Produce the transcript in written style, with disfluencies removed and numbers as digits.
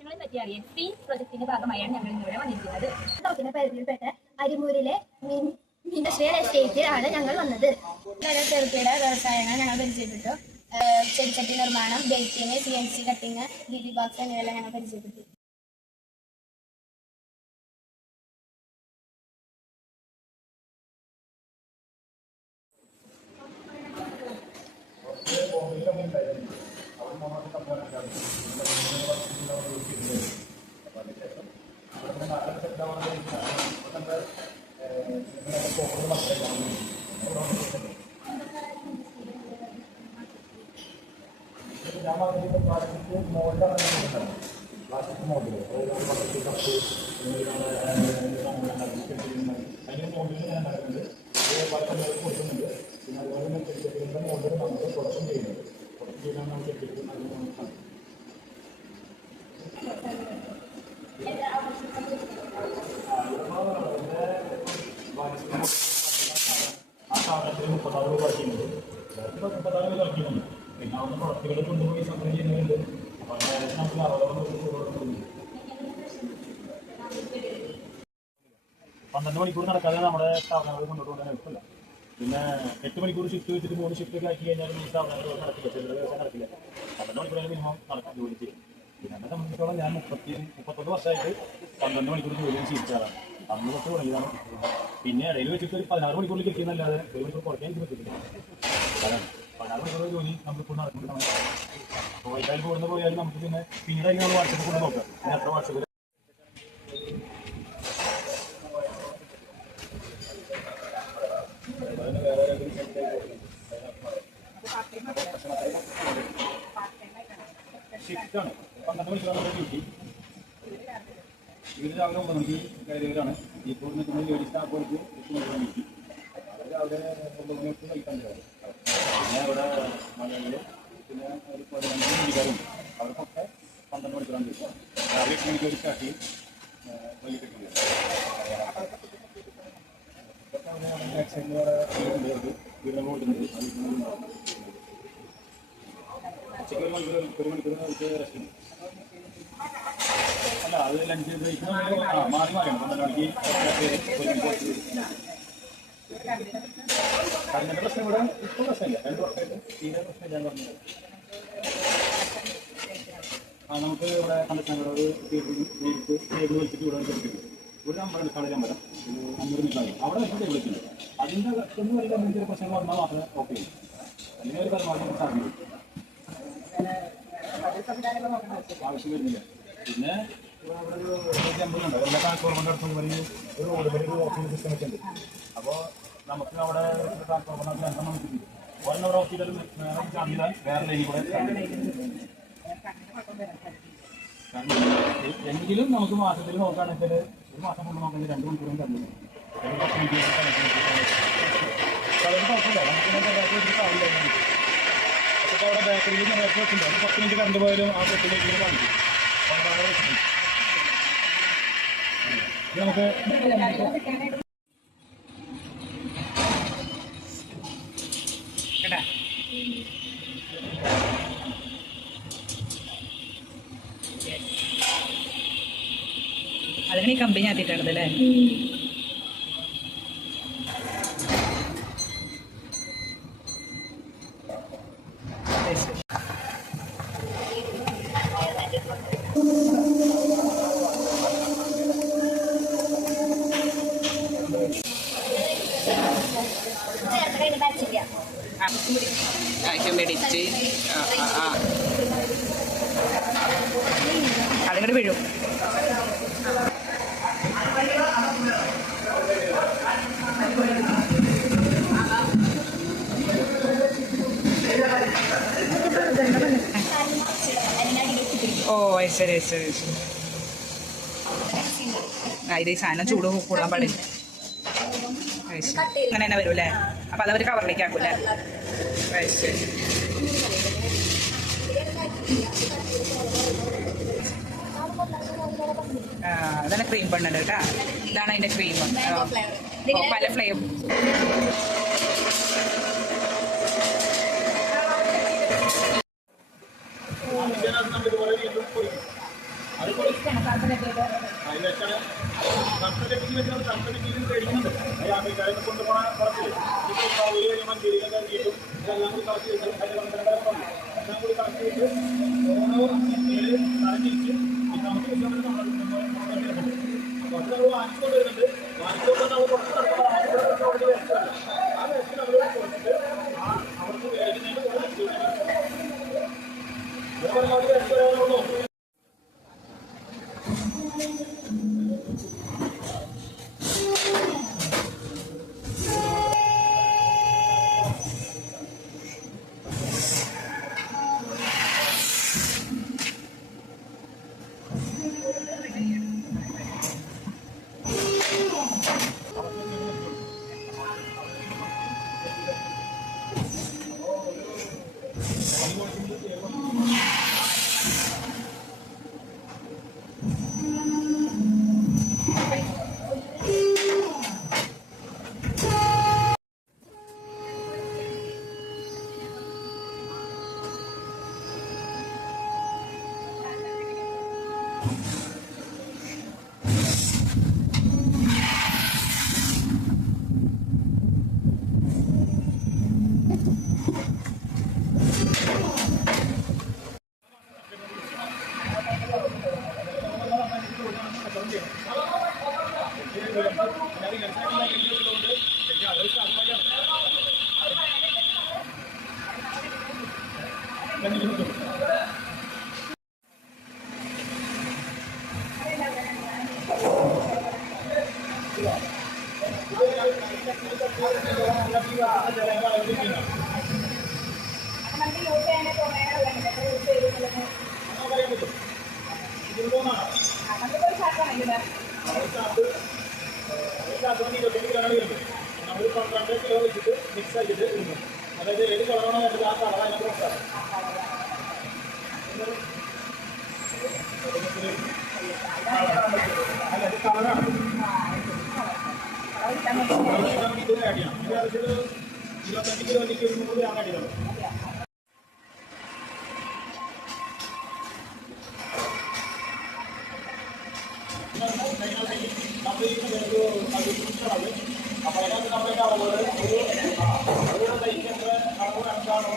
പ്രശ്നങ്ങളെ പറ്റി അറിയാൻ ഗ്രീൻ പ്രൊജക്ടിന്റെ ഭാഗമായാണ് ഞങ്ങൾ ഇന്നിവിടെ വന്നിരിക്കുന്നത്. ടോക്കിന്റെ പരിധിയിൽപ്പെട്ട അരിമൂരിലെ ഇൻഡസ്ട്രിയൽ എസ്റ്റേറ്റിൽ ആണ് ഞങ്ങൾ വന്നത്. ചെറുകിട വ്യവസായങ്ങൾ ഞങ്ങൾ പരിചയപ്പെട്ടു. ചെടിച്ചട്ടി നിർമ്മാണം, ബെൽറ്റിങ്, CNC കട്ടിങ്, DD ബോക്സ് എന്നിവയെല്ലാം ഞങ്ങൾ പരിചയപ്പെട്ടു. പിന്നെ അവിടെ പ്രവർത്തികൾ കൊണ്ടുപോയി സപ്ലൈ ചെയ്യുന്നുണ്ട്. അപ്പോൾ നമുക്ക് 12 മണിക്കൂർ നടക്കാതെ നമ്മുടെ സ്ഥാപനങ്ങൾ മുന്നോട്ട് കൊണ്ടുപോകാൻ എളുപ്പമില്ല. പിന്നെ 8 മണിക്കൂർ ഷിഫ്റ്റ് വെച്ചിട്ട് 3 ഷിഫ്റ്റൊക്കെ ആക്കി കഴിഞ്ഞാൽ ഈ സ്ഥാപനങ്ങൾ നടക്കില്ല, ചെറുകിട വ്യവസായം നടക്കില്ല. 12 മണിക്കൂർ മിനിമം നടക്കാൻ ജോലി ചെയ്യും. പിന്നെ എന്നെ സംബന്ധിച്ചിടത്തോളം ഞാൻ 31 വർഷമായിട്ട് 12 മണിക്കൂർ ജോലി ശീലിച്ചാലാണ്. അന്ന് തൊട്ട് തുടങ്ങിയതാണ്. പിന്നെ ഇടയിൽ വെച്ചിട്ട് ഒരു 16 മണിക്കൂറിൽ കിട്ടിയെന്നല്ലാതെ 1 മണിക്കൂർ കുറയ്ക്കാൻ എനിക്ക് പറ്റില്ല. കാരണം 16 മണിക്കൂർ ജോലി നമുക്കിപ്പോൾ നടക്കുന്നുണ്ടാവും. അപ്പോൾ വൈകാൽ കൂടുന്ന പോയാലും നമുക്ക് പിന്നീട് നമ്മൾ വാട്സപ്പ് കൊണ്ട് നോക്കാം. പിന്നെ എത്ര വാട്സപ്പിൽ ഷിഫ്റ്റാണ്. 12 മണിക്കൂറാണ് ഡ്യൂട്ടി. ഇവർ രാവിലെ 9 മണിക്ക് കയറിയവരാണ്. ഇപ്പോൾ നിൽക്കുന്ന ലേഡി സ്റ്റാഫുകൾക്ക് 8 മണിക്കൂർ ഡ്യൂട്ടി. അവർ രാവിലെ 9 മണിക്ക് കഴിക്കാൻ തരാറ്. പിന്നെ അവിടെ മലയാളികൾ പിന്നെ ഒരു 15 ഹിന്ദിക്കാരുണ്ട്. അവർക്കൊക്കെ 12 മണിക്കൂറാണ് ഡ്യൂട്ടി. രാവിലെ 8 മണിക്ക് സ്റ്റാർട്ട് ചെയ്യും, വൈകിട്ട് 8 മണിക്ക്. ഇതൊക്കെ അവിടെ ബാക്ക് സൈഡിൽ വേറെ വീടിനെ കൊടുക്കുന്നുണ്ട്. ഉച്ചയ്ക്ക് 1 മണിക്കൂർ അവർക്ക് റെസ്റ്റ് ഉണ്ട്. അല്ല, അത് ലഞ്ച് ബ്രേക്കിന് മാറി മാറിയാണ്. 12 മണിക്ക് കറണ്ടിൻ്റെ പ്രശ്നം ഇവിടെ ഇപ്പോൾ പ്രശ്നമില്ല. 2 വർഷമായിട്ട് തീരെ പ്രശ്നമില്ലാന്ന് പറഞ്ഞത്. നമുക്ക് ഇവിടെ കണ്ടക്ടർ ഒരു നേരിട്ട് ടേബിൾ വെച്ചിട്ട് ഇവിടെ വെച്ചിട്ടുണ്ട്. ഒരു അമ്പലം എടുക്കാനുള്ള അമ്പലം 500 മീറ്റർ അവിടെ വെച്ചിട്ട് ടേബിൾ വെച്ചിട്ടുണ്ട്. അതിൻ്റെ എന്ന് പറയുമ്പോൾ എന്തെങ്കിലും പ്രശ്നങ്ങൾ വന്നാൽ മാത്രമേ ഓക്കെ ചെയ്യും. അല്ലെങ്കിൽ ഒരു പരമാവധി സാധിക്കും, ആവശ്യം വരുന്നില്ല. പിന്നെ ഇവിടെ ഒരു അമ്പലമുണ്ട്. എല്ലാ ട്രാൻസ്ഫോർമറിൻ്റെ അടുത്തും ഒരു റോഡ് വരെ ഒരു ഓക്സിജൻ സിസ്റ്റം ഒക്കെ ഉണ്ട്. അപ്പോൾ നമുക്ക് അവിടെ ട്രാൻസ്ഫോർമറിനകത്ത് രണ്ടെണ്ണം നമുക്കുണ്ട്. ഒരെണ്ണം അവിടെ ഓഫ് ചെയ്താലും ചാർജിലാൽ വേറെ ലൈനിൽ കൂടെ എങ്കിലും നമുക്ക് മാസത്തിൽ നോക്കുകയാണെങ്കിൽ ഒരു മാസം കൊണ്ട് നോക്കണമെങ്കിൽ 2 മണിക്കൂറും തന്നു. 10 മിനിറ്റ് അതൊരു കുഴപ്പമില്ല. നമുക്ക് കാണില്ല. പക്ഷേ അവിടെ ബാറ്ററിയിൽ നേരത്തെ വെച്ചിട്ടുണ്ട്. 10 മിനിറ്റ് കറണ്ട് പോയാലും ആ പെട്ടിലേക്ക് കാണിക്കും. നമുക്ക് അതിന് ഈ കമ്പനി ആദ്യമായിട്ടാണത് അല്ലേ? ഹ്യൂമിഡിറ്റി അതിങ്ങോട്ട് വീഴും. ഓ ശരി ശരി ശരി. ഇത് ഈ സാധനം ചൂട് കൂടാൻ പാടില്ല. അങ്ങനെ തന്നെ വരും അല്ലേ? അപ്പം അതവർ കവറിലേക്ക് ആക്കും അല്ലേ? ശരി. അതന്നെ ക്രീം ബണ്ണുണ്ട് കേട്ടോ. ഇതാണ് അതിൻ്റെ ക്രീം. പല ഫ്ലേവർ. കൊണ്ടുപോകണ കളത്തിൽ മഞ്ചേരിയിലൊക്കെ ഇറങ്ങിയിട്ടും ഇതെല്ലാം കൂടി കളക്ട് ചെയ്തിട്ട് എല്ലാം കൂടി കളക്ട് ചെയ്ത് ഓരോ തരഞ്ഞിരിച്ച് നമുക്ക് വിശ്വാസം അപ്പോൾ അത് നമ്മൾ വാങ്ങിച്ചു കൊണ്ടുവരുന്നുണ്ട്. വാങ്ങിച്ചുകൊണ്ട് നമ്മൾ കുറച്ച് ആ വേസ്റ്റ് നമ്മൾ കൊടുത്തിട്ട് അവർക്ക് മേടിക്കുന്നതിന് വേസ്റ്റ് വരാനുള്ളൂ. നമ്മൾ 12 കിലോ വെച്ചിട്ട് മിക്സ് ആക്കിയിട്ട് ഇടുന്നു. അതായത് ഏത് കളറാണോ വേണ്ടത് ആ കളർ അതിനകത്ത് കൊടുക്കാം. അല്ല ഇത് കളറാണ്. ഇത് ആഡ് ചെയ്യണം. ഇത് ആവശ്യം 25 കിലോയ്ക്ക് 100 ഗ്രാം ആഡ് ചെയ്യണം. അപ്പോൾ അതിനകത്ത് നമ്മുടെ അളവുകൾ ഒരു തൈക്ക് എത്ര അളവ് കണക്കാണോ